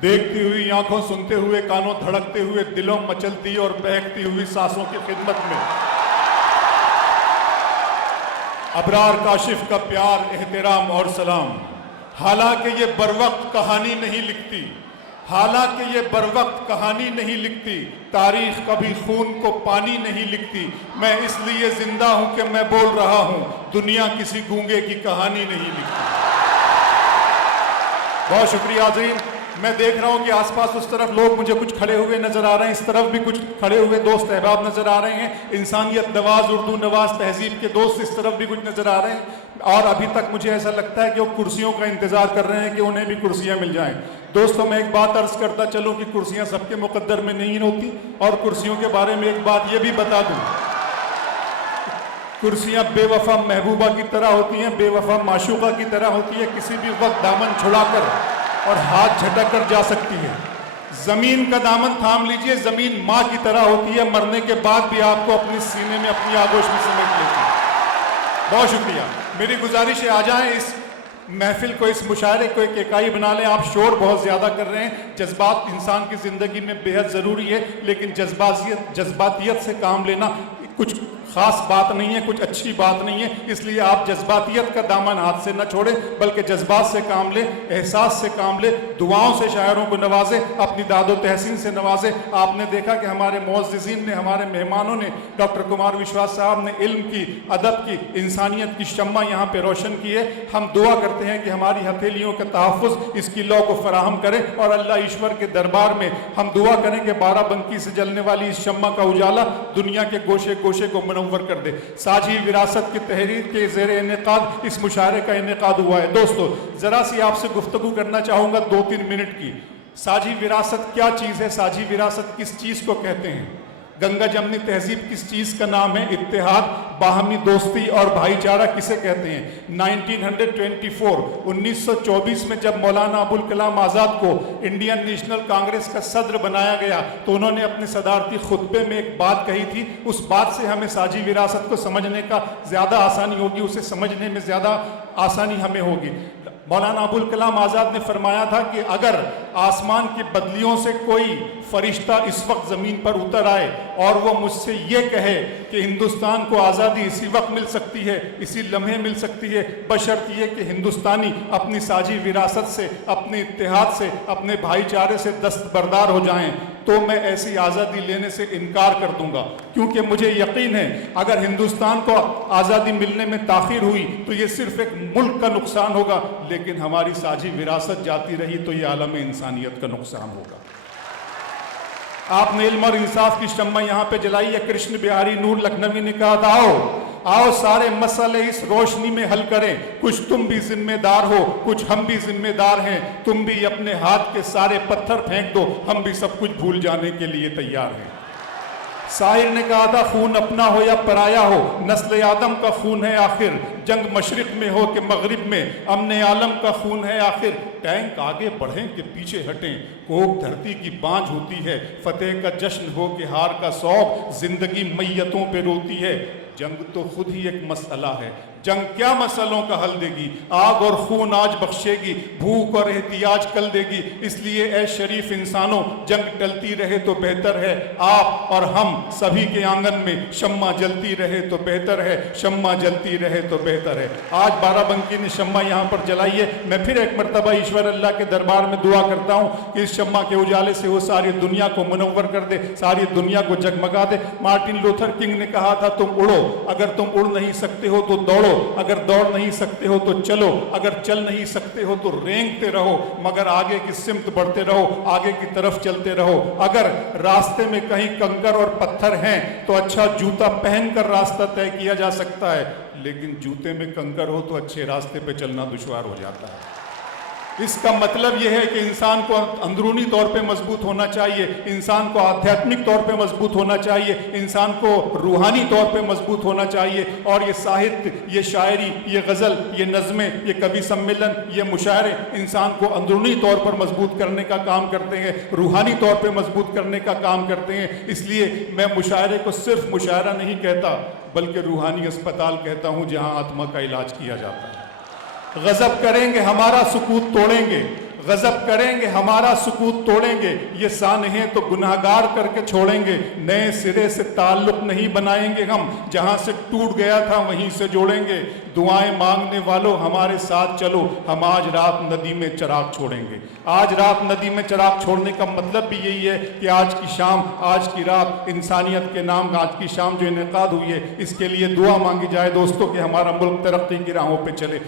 देखती हुई आंखों, सुनते हुए कानों, धड़कते हुए दिलों, मचलती और बहकती हुई सांसों की खिदमत में अबरार काशिफ का प्यार, एहतराम और सलाम। हालांकि ये बरवक्त कहानी नहीं लिखती, हालांकि ये बरवक्त कहानी नहीं लिखती, तारीख कभी खून को पानी नहीं लिखती। मैं इसलिए जिंदा हूं कि मैं बोल रहा हूं, दुनिया किसी गूंगे की कहानी नहीं लिखती। बहुत शुक्रिया आज़रीन। मैं देख रहा हूं कि आसपास उस तरफ लोग मुझे कुछ खड़े हुए नजर आ रहे हैं, इस तरफ भी कुछ खड़े हुए दोस्त अहबाब नजर आ रहे हैं। इंसानियत नवाज, उर्दू नवाज, तहजीब के दोस्त इस तरफ भी कुछ नजर आ रहे हैं। और अभी तक मुझे ऐसा लगता है कि वो कुर्सियों का इंतजार कर रहे हैं कि उन्हें भी कुर्सियां मिल जाएं। दोस्तों, मैं एक बात अर्ज करता चलूं कि कुर्सियां सबके मुकद्दर में नहीं होती। और कुर्सियों के बारे में एक बात ये भी बता दूं, कुर्सियां बेवफा महबूबा की तरह होती हैं, बेवफा माशूका की तरह होती है। किसी भी वक्त दामन छुड़ाकर और हाथ झटक कर जा सकती है। जमीन का दामन थाम लीजिए, जमीन माँ की तरह होती है, मरने के बाद भी आपको अपने सीने में, अपनी आगोश में समेट लेती है। बहुत शुक्रिया। मेरी गुजारिश है, आ जाएं, इस महफिल को, इस मुशायरे को एक इकाई बना लें। आप शोर बहुत ज़्यादा कर रहे हैं। जज्बात इंसान की ज़िंदगी में बेहद ज़रूरी है, लेकिन जज्बातियत से काम लेना कुछ खास बात नहीं है, कुछ अच्छी बात नहीं है। इसलिए आप जज्बातियत का दामन हाथ से न छोड़ें, बल्कि जज्बात से काम लें, एहसास से काम लें, दुआओं से शायरों को नवाजें, अपनी दादो तहसीन से नवाजें। आपने देखा कि हमारे मुअज़्ज़िज़ीन ने, हमारे मेहमानों ने, डॉक्टर कुमार विश्वास साहब ने इल्म की, अदब की, इंसानियत की शम्मा यहाँ पे रोशन की है। हम दुआ करते हैं कि हमारी हथेलियों का तहफ़्फ़ुज़ इसकी लौ को फराहम करे, और अल्लाह ईश्वर के दरबार में हम दुआ करें कि बाराबंकी से जलने वाली इस शम्मा का उजाला दुनिया के गोशे गोशे को मुनव्वर कर दे। साझी विरासत की तहरीर के ज़ेर इनेकाद इस मुशायरे का इनेकाद हुआ है। दोस्तों, ज़रा सी आपसे गुफ्तगू करना चाहूँगा 2-3 मिनट की। साझी विरासत क्या चीज़ है? साझी विरासत किस चीज़ को कहते हैं? गंगा जमनी तहजीब किस चीज़ का नाम है? इत्तेहाद, बाहमी दोस्ती और भाईचारा किसे कहते हैं? 1924 में जब मौलाना अबुल कलाम आज़ाद को इंडियन नेशनल कांग्रेस का सदर बनाया गया, तो उन्होंने अपने सदारती खुतबे में एक बात कही थी। उस बात से हमें साझी विरासत को समझने का ज़्यादा आसानी होगी, उसे समझने में ज़्यादा आसानी हमें होगी। मौलाना अबुल कलाम आज़ाद ने फरमाया था कि अगर आसमान की बदलियों से कोई फरिश्ता इस वक्त ज़मीन पर उतर आए और वो मुझसे ये कहे कि हिंदुस्तान को आज़ादी इसी वक्त मिल सकती है, इसी लम्हे मिल सकती है, बशर्त ये कि हिंदुस्तानी अपनी साझी विरासत से, अपने इत्तेहाद से, अपने भाईचारे से दस्तबरदार हो जाएं, तो मैं ऐसी आज़ादी लेने से इनकार कर दूंगा। क्योंकि मुझे यकीन है अगर हिंदुस्तान को आज़ादी मिलने में ताख़ीर हुई तो ये सिर्फ एक मुल्क का नुकसान होगा, लेकिन हमारी साझी विरासत जाती रही तो ये आलम इंसानियत का नुकसान होगा। आपने इल्म और इंसाफ की शम्मा यहाँ पे जलाई है। कृष्ण बिहारी नूर लखनवी ने कहा था, आओ सारे मसले इस रोशनी में हल करें, कुछ तुम भी जिम्मेदार हो, कुछ हम भी जिम्मेदार हैं। तुम भी अपने हाथ के सारे पत्थर फेंक दो, हम भी सब कुछ भूल जाने के लिए तैयार हैं। शायर ने कहा था, खून अपना हो या पराया हो, नस्ल आदम का खून है आखिर, जंग मशरिक में हो कि मगरिब में, अमन आलम का खून है आखिर। टैंक आगे बढ़ें कि पीछे हटें, कोक धरती की बांझ होती है, फतेह का जश्न हो कि हार का सौग, जिंदगी मैयतों पे रोती है। जंग तो खुद ही एक मसला है, जंग क्या मसलों का हल देगी, आग और खून आज बख्शेगी, भूख और एहतियाज कल देगी। इसलिए ए शरीफ इंसानों, जंग टलती रहे तो बेहतर है, आप और हम सभी के आंगन में शम्मा जलती रहे तो बेहतर है, शम्मा जलती रहे तो बेहतर है। आज बाराबंकी ने शम्मा यहाँ पर जलाई है। मैं फिर एक मरतबा ईश्वर अल्लाह के दरबार में दुआ करता हूँ कि इस शम्मा के उजाले से वो सारी दुनिया को मुनव्वर कर दे, सारी दुनिया को जगमगा दे। मार्टिन लूथर किंग ने कहा था, तुम उड़ो, अगर तुम उड़ नहीं सकते हो तो दौड़ो, अगर दौड़ नहीं सकते हो तो चलो, अगर चल नहीं सकते हो तो रेंगते रहो, मगर आगे की सिमत बढ़ते रहो, आगे की तरफ चलते रहो। अगर रास्ते में कहीं कंकर और पत्थर हैं तो अच्छा जूता पहनकर रास्ता तय किया जा सकता है, लेकिन जूते में कंकर हो तो अच्छे रास्ते पे चलना दुश्वार हो जाता है। इसका मतलब यह है कि इंसान को अंदरूनी तौर पे मजबूत होना चाहिए, इंसान को आध्यात्मिक तौर पे मजबूत होना चाहिए, इंसान को रूहानी तौर पे मजबूत होना चाहिए। और ये साहित्य, ये शायरी, ये गज़ल, ये नज़में, ये कवि सम्मेलन, ये मुशायरे इंसान को अंदरूनी तौर पर मजबूत करने का काम करते हैं, रूहानी तौर पे मजबूत करने का काम करते हैं। इसलिए मैं मुशायरे को सिर्फ मुशायरा नहीं कहता, बल्कि रूहानी अस्पताल कहता हूँ, जहाँ आत्मा का इलाज किया जाता है। गज़ब करेंगे हमारा सुकूत तोड़ेंगे, غضب کریں گے ہمارا سکوت توڑیں گے، یہ سانحیں تو گناہگار کر کے چھوڑیں گے، نئے سرے سے تعلق نہیں بنائیں گے ہم، جہاں سے ٹوٹ گیا تھا وہیں سے جوڑیں گے، دعائیں مانگنے والوں ہمارے ساتھ چلو، ہم آج رات ندی میں چراغ چھوڑیں گے۔ آج رات ندی میں چراغ چھوڑنے کا مطلب بھی یہی ہے کہ آج کی شام، آج کی رات انسانیت کے نام آج کی شام جو انعقاد ہوئی ہے، اس کے لیے دعا مانگی جائے دوستوں کہ ہمارا ملک ترقی کی راہوں پہ چلے۔